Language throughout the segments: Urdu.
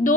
2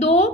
2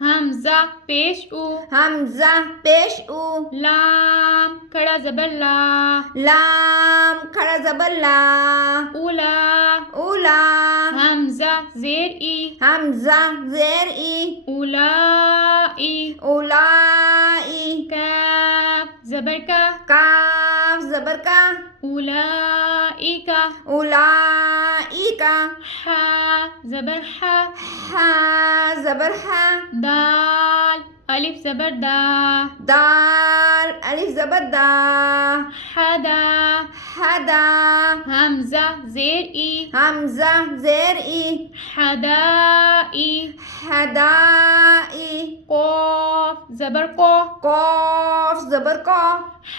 حمزہ پیش او، حمزہ پیش او، لام کھڑا زبر لا، لام کھڑا زبر لا، اولا، اولا، حمزہ زیر ای، حمزہ زیر ای، اولائی، اولائی، کاف زبر کا، کاف زبر کا، اولائی کا، اولائی کا، حا زبر حا، ہا زبر ہا، دال الف زبر دا، دال الف زبر دا، حدا، حدا، حمزہ زیر ای، حمزہ زیر ای، حدائی، حدائی، قاف زبر کو، قاف زبر کو،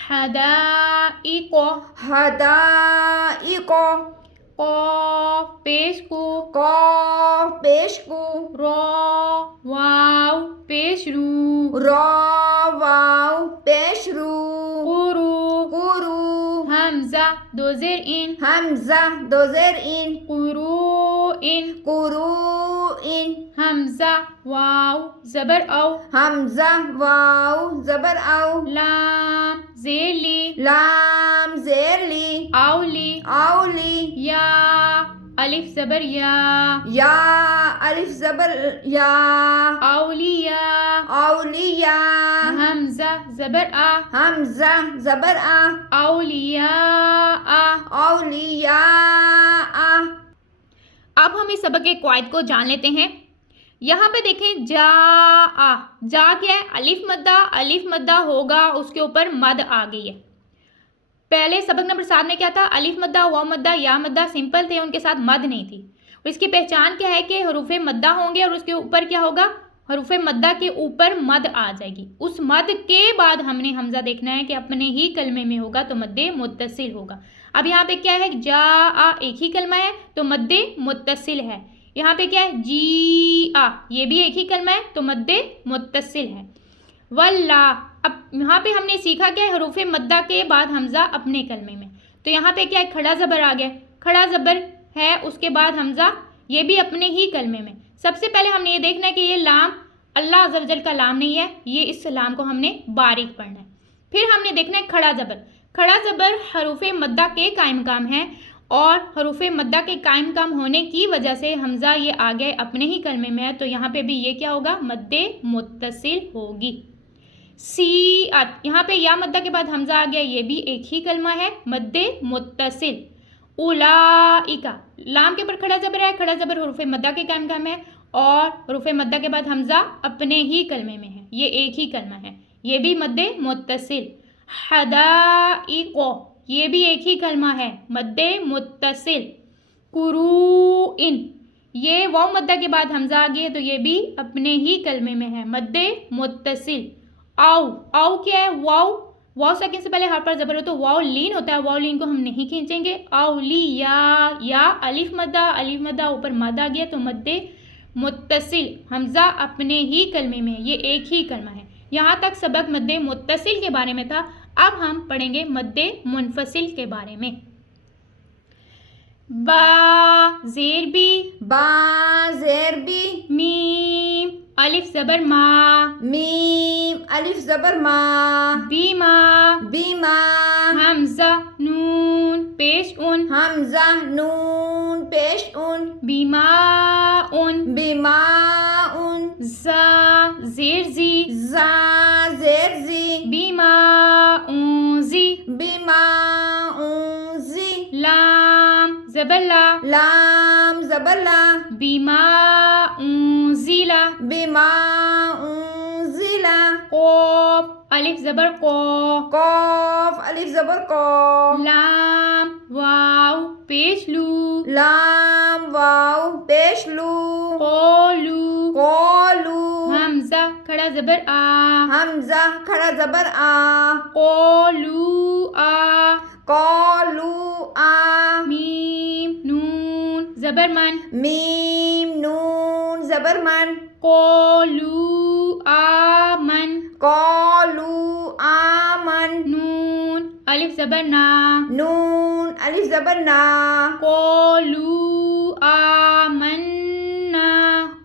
حدائق، حدائق، قاف پیش کو، قاف پیش کو، را واو پیش رو، را واو پیش رو، قرو، قرو، حمزہ دو زیر ان، حمزہ دو زیر ان، قرو ان، قرو ان، حمزہ واو زبر او، حمزہ واو زبر او، لام زیر لی، لام زیر لی، اولی، اولی، یا الف زبر یا، یا الف زبر یا، اولیاء، اولیاء، حمزہ زبر آ، حمزہ زبر آ، اولیاء۔ اولیاء۔ اب ہم اس سبق کے قواعد کو جان لیتے ہیں۔ یہاں پہ دیکھیں جا آ، جا کیا ہے؟ الف مدہ ہوگا، اس کے اوپر مد آ گئی ہے۔ پہلے سبق نمبر 7 میں کیا تھا؟ الف مدہ، واو مدہ، یا مدہ سمپل تھے، ان کے ساتھ مد نہیں تھی۔ اور اس کی پہچان کیا ہے کہ حروف مدہ ہوں گے اور اس کے اوپر کیا ہوگا؟ حروف مدہ کے اوپر مد آ جائے گی۔ اس مد کے بعد ہم نے حمزہ دیکھنا ہے کہ اپنے ہی کلمے میں ہوگا تو مد متصل ہوگا۔ اب یہاں پہ کیا ہے؟ جا آ ایک ہی کلمہ ہے تو مد متصل ہے۔ یہاں پہ کیا ہے؟ جی آ، یہ بھی ایک ہی کلمہ ہے تو مد متصل ہے۔ واللہ، اب یہاں پہ ہم نے سیکھا کیا ہے؟ حروف مدہ کے بعد حمزہ اپنے کلمے میں، تو یہاں پہ کیا ہے؟ کھڑا زبر آ گیا، کھڑا زبر ہے، اس کے بعد حمزہ، یہ بھی اپنے ہی کلمے میں۔ سب سے پہلے ہم نے یہ دیکھنا ہے کہ یہ لام اللہ عز و جل کا لام نہیں ہے، یہ اس لام کو ہم نے باریک پڑھنا ہے۔ پھر ہم نے دیکھنا ہے کھڑا زبر۔ کھڑا زبر حروف مدہ کے قائم مقام ہے اور حروف مدہ کے قائم مقام ہونے کی وجہ سے حمزہ یہ آگے اپنے ہی کلمے میں ہے، تو یہاں پہ بھی یہ کیا ہوگا؟ مد متصل ہوگی۔ سیئت، یہاں پہ یا مدہ کے بعد حمزہ آ گیا، یہ بھی ایک ہی کلمہ ہے، مد متصل۔ اولائکا، لام کے اوپر کھڑا زبر ہے، کھڑا زبر حروف مدہ کے قائم مقام ہے اور حروف مدہ کے بعد حمزہ اپنے ہی کلمے میں ہے، یہ ایک ہی کلمہ ہے، یہ بھی مد متصل۔ حدائق، یہ بھی ایک ہی کلمہ ہے، مد متصل۔ قروءن، یہ واو مدہ کے بعد حمزہ آ گیا ہے تو یہ بھی اپنے ہی کلمے میں ہے، مد متصل۔ او، او کیا ہے؟ واو، واو سیکنڈ سے پہلے ہر پر زبر ہو تو واو لین ہوتا ہے، واو لین کو ہم نہیں کھینچیں گے۔ اولیاء، یا الف مدہ اوپر مد آ گیا تو مد متصل، حمزہ اپنے ہی کلمے میں ہے، یہ ایک ہی کلمہ ہے۔ یہاں تک سبق مد متصل کے بارے میں تھا، اب ہم پڑھیں گے مد منفصل کے بارے میں۔ با زیر بی، با زیر بی، میم الف زبر ما، میم الف زبر ما، بیما، بیما، حمزہ نون پیش ان، حمزہ نون پیش ان، بیما ان، بیما ان، زا زیر زی، زا زیر زی، بیما اون زی، بیما اون زی، لام زبر لا، لام زبر لا، بیما اون زیلا، بیما اون زیلا، قاف الف زبر قو، قاف الف زبر کو، لام واو پیش لو، لام واو پیش لو، قولو، قولو، حمزہ کھڑا زبر آ، حمزہ کھڑا زبر آ، قولو آ، قولو آ، میم نون زبر من، میم نون زبر من، قولو آمن، قولو آمن، نون الف زبر نا، نون الف زبر نا، قولو آمنا،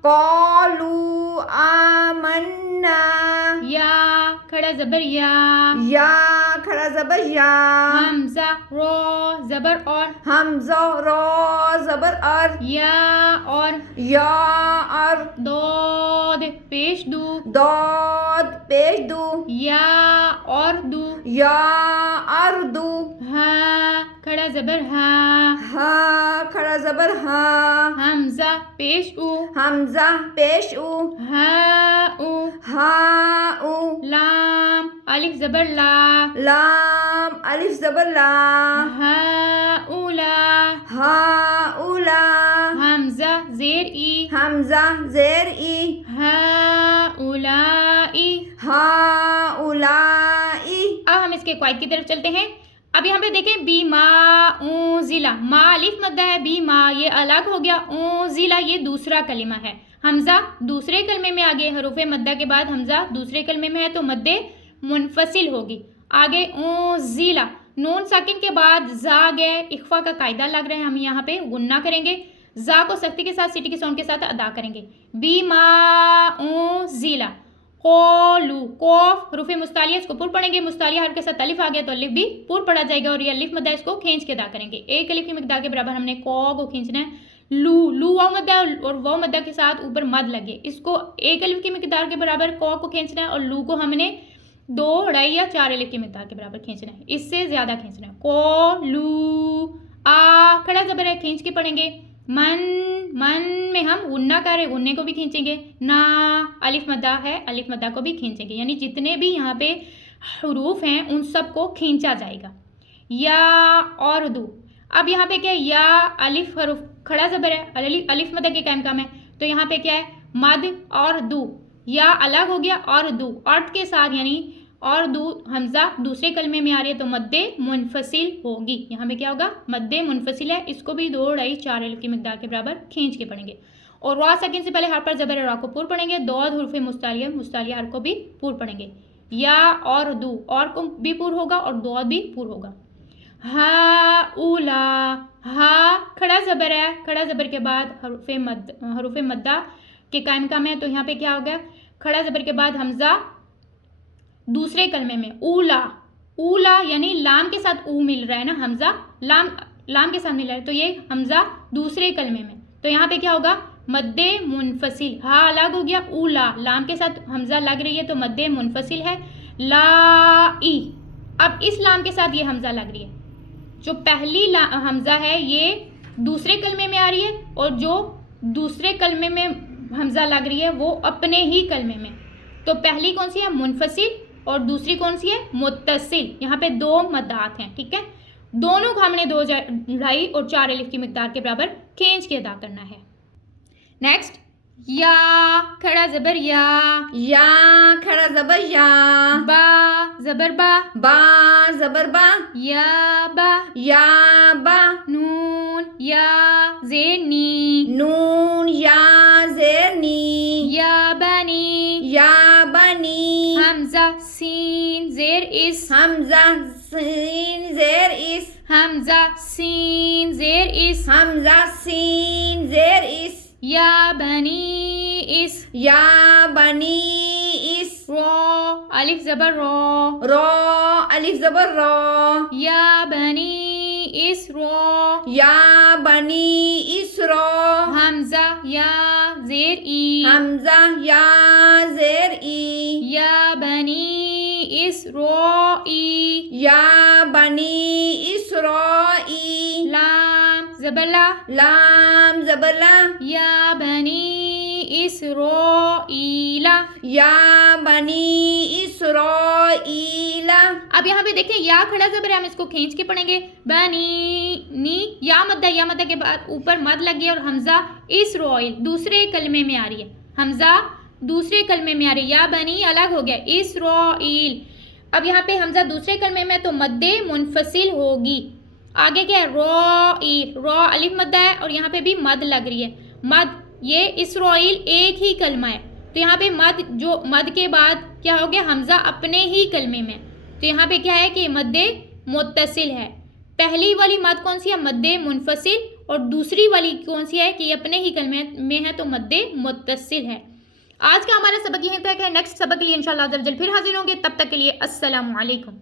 قولو آمنا، زبر یا. یا کھڑا زبر یا. حمزہ رو زبر اور. حمزہ رو زبر اور. یا اور. یا اور. دود پیش دو. داد پیش دو. یا اور دو. یا اور دو. ہا کھڑا زبر ہا. ہا کھڑا زبر ہا. حمزہ پیش او. حمزہ پیش او. ہا او. ہا او. لام الف زبر لا. لام الف زبر لا. ہا اولا. ہا اولا. حمزہ زیر ای. حمزہ زیر ای. ہا اولائی. ہا اولائی. اب ہم اس کے قواعد کی طرف چلتے ہیں. اب یہاں پہ دیکھیں بی ما اونزلہ. ما الف مدہ ہے، بی ما یہ الگ ہو گیا، اونزلہ یہ دوسرا کلمہ ہے. حمزہ دوسرے کلمے میں آگے حروف مدہ کے بعد حمزہ دوسرے کلمے میں ہے تو مد منفصل ہوگی. آگے اونزلہ نون ساکن کے بعد زا گئے، اخفا کا قاعدہ لگ رہا ہے، ہم یہاں پہ غنہ کریں گے، زا کو سختی کے ساتھ سیٹی کے ساؤنڈ کے ساتھ ادا کریں گے. بی ما اونزلہ. قولو قوف حروف مستعلیہ اس کو پور پڑھیں گے، مستعلیہ حرف کے ساتھ الف آ گیا تو الف بھی پور پڑھا جائے گا اور یہ الف مدہ اس کو کھینچ کے ادا کریں گے. ایک الف کی مقدار کے برابر ہم نے کو کھینچنا ہے. لو لو واو مدہ اور واو مدہ کے ساتھ اوپر مد لگے، اس کو ایک الف کی مقدار کے برابر کو کھینچنا ہے اور لو کو ہم نے 2 2.5 یا 4 الف کی مقدار کے برابر کھینچنا ہے، اس سے زیادہ کھینچنا ہے. کو لو آ کھڑا زبر ہے کھینچ کے پڑھیں گے. من من میں ہم غنہ کر رہے، غنے کو بھی کھینچیں گے. نا الف مدہ ہے، الف مدہ کو بھی کھینچیں گے، یعنی جتنے بھی یہاں پہ حروف ہیں ان سب کو کھینچا جائے گا. یا اور دو. اب یہاں پہ کیا ہے، یا الف حروف کھڑا زبر ہے، الف مدہ کے قائم کام ہے تو یہاں پہ کیا ہے مد اور دو. یا الگ ہو گیا اور دو ارتھ کے ساتھ، یعنی اور دو حمزہ دوسرے کلمے میں آ رہی ہے تو مد منفصل ہوگی. یہاں پہ کیا ہوگا مد منفصل ہے، اس کو بھی 2 2.5 4 الف کی مقدار کے برابر کھینچ کے پڑھیں گے. اور را ساکن سے پہلے حرف پر زبر را کو پور پڑھیں گے. دود حروف مستعلیہ حرف کو بھی پور پڑھیں گے. یا اور دو اور کو بھی پور ہوگا اور دود بھی پور ہوگا. ہا اولا. ہا کھڑا زبر ہے، کھڑا زبر کے بعد حروف مدہ کے قائم کام ہے تو یہاں پہ کیا ہوگا کھڑا زبر کے بعد حمزہ دوسرے کلمے میں. اولا اولا یعنی لام کے ساتھ او مل رہا ہے نا، حمزہ لام کے ساتھ مل رہا ہے تو یہ حمزہ دوسرے کلمے میں تو یہاں پہ کیا ہوگا مد منفصل. ہا الگ ہو گیا، اولا لام کے ساتھ حمزہ لگ رہی ہے تو مد منفصل ہے. لا ای. اب اس لام کے ساتھ یہ حمزہ لگ رہی ہے، جو پہلی حمزہ ہے یہ دوسرے کلمے میں آ رہی ہے اور جو دوسرے کلمے میں حمزہ لگ رہی ہے وہ اپنے ہی کلمے میں. تو پہلی کون سی ہے منفصل اور دوسری کون سی ہے متصل. یہاں پہ 2 مدات ہیں، ٹھیک ہے، دونوں کو ہم نے 2 2.5 اور 4 الف کی مقدار کے برابر کھینچ کے ادا کرنا ہے. نیکسٹ یا کھڑا زبر یا. یا کھڑا زبر یا. با زبر با. با زبر با. یا با. یا با. نون یا زیر نی. نون یا زیر نی. یا بنی. یا بنی. حمزہ سین زیر اس. حمزہ سین زیر اس. حمزہ سین زیر اس. حمزہ سین زیر اس. یا بنی اس. یا بنی اس. رو الف زبر رو. رو الف زبر رو. یا بنی اس رو. یا بنی اس رو. حمزہ یا زیر ای. حمزہ یا زیر ای. یا بنی اس رو ای. یا بنی اس رو ای. لام زبر لا. لام زبر لا. یا بنی اسرائیل. یا بنی اسرائیل. اب یہاں پہ دیکھیں یا کھڑا زبر ہے، ہم اس کو کھینچ کے پڑھیں گے. بنی نی یا مدہ کے بعد اوپر مد لگی اور حمزہ اسرائیل دوسرے کلمے میں آ رہی ہے. حمزہ دوسرے کلمے میں آ رہی ہے، یا بنی الگ ہو گیا اسرائیل. اب یہاں پہ حمزہ دوسرے کلمے میں تو مد منفصل ہوگی. آگے کیا ہے رو الف مدہ ہے اور یہاں پہ بھی مد لگ رہی ہے. مد یہ اسرائیل ایک ہی کلمہ ہے تو یہاں پہ مد کے بعد کیا ہو گیا حمزہ اپنے ہی کلمے میں تو یہاں پہ کیا ہے کہ مد متصل ہے. پہلی والی مد کون سی ہے مد منفصل اور دوسری والی کون سی ہے کہ یہ اپنے ہی کلمے میں ہے تو مد متصل ہے. آج کا ہمارا سبق یہیں تک ہے. نیکسٹ سبق کے لیے انشاءاللہ عز و جل پھر حاضر ہوں گے. تب تک کے لیے السلام علیکم.